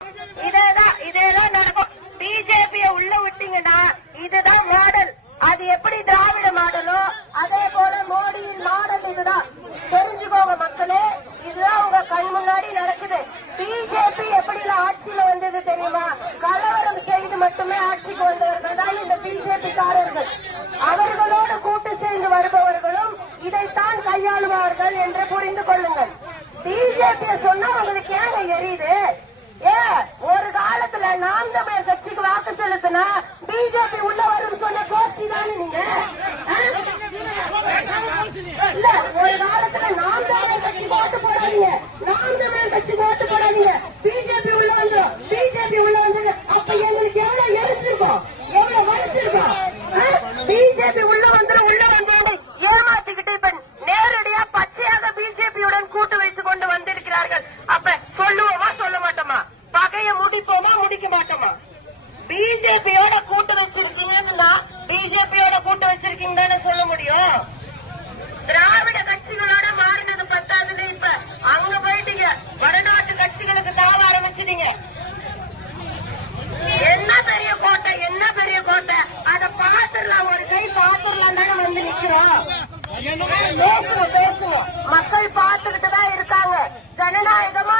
இதேதான் நடக்கும். பிஜேபிய உள்ள விட்டீங்கன்னா இதுதான் மாடல். அது எப்படி திராவிட மாடலோ அதே போல மோடியின் மாடல் இதுதான். தெரிஞ்சுக்கோங்க மக்களே, இதுதான் உங்க கண் முன்னாடி நடக்குது. பிஜேபி எப்படி ஆட்சியில வந்தது தெரியுமா? கலவரம் செய்து மட்டுமே ஆட்சிக்கு வந்தவர்கள் தான் இந்த பிஜேபி காரர்கள். அவர்களோடு கூட்டு சேர்ந்து வருபவர்களும் இதைத்தான் கையாளுவார்கள் என்று புரிந்து கொள்ளுங்கள். பிஜேபி சொன்னா உங்களுக்கு ஏங்க எரியுது? ஒரு காலத்துல நாம் தமிழர் கட்சிக்கு வாக்கு செலுத்தினா பிஜேபி உள்ள வரும் சொன்ன கோஷ்டி தானே நீங்க? இல்ல, ஒரு காலத்துல நாம் தமிழர் கட்சி ஓட்டு போடாதீங்க, நாம் தமிழர் கட்சி ஓட்டு போடாதீங்க, பிஜேபி உள்ள வந்துடும், பிஜேபி உள்ள வந்து அப்ப எங்களுக்கு எவ்வளவு எரிச்சிருக்கோம், எவ்வளவு வலிச்சிருக்கோம். பிஜேபி உள்ள வந்துடும், உள்ள வந்தவங்க ஏமாத்திக்கிட்டு இப்ப நேரடியா பச்சையாக பிஜேபியுடன் கூட்டு வைத்துக் கொண்டு வந்திருக்கிறார்கள். அப்ப சொல்லுவோமா சொல்ல மாட்டோமா? பகைய முடிப்போமா முடிக்க மாட்டோமா? பிஜேபியோட கூட்டு வச்சிருக்கீங்கன்னா பிஜேபியோட கூட்டு வச்சிருக்கீங்கன்னு சொல்ல முடியும். திராவிட கட்சிகளோட மாறினது பத்தாதுன்னு இப்ப அங்க போயிட்டீங்க, வடநாட்டு கட்சிகளுக்கு தாவ ஆரம்பிச்சிட்டீங்க. என்ன பெரிய கோட்டை, என்ன பெரிய கோட்டை, அதை பாத்துடலாம், ஒரு கை பாத்துடலாம் தானே வந்து நிக்கிறோம். பேசுவோம், மக்கள் பார்த்துக்கிட்டு தான் இருக்காங்க. ஜனநாயகமா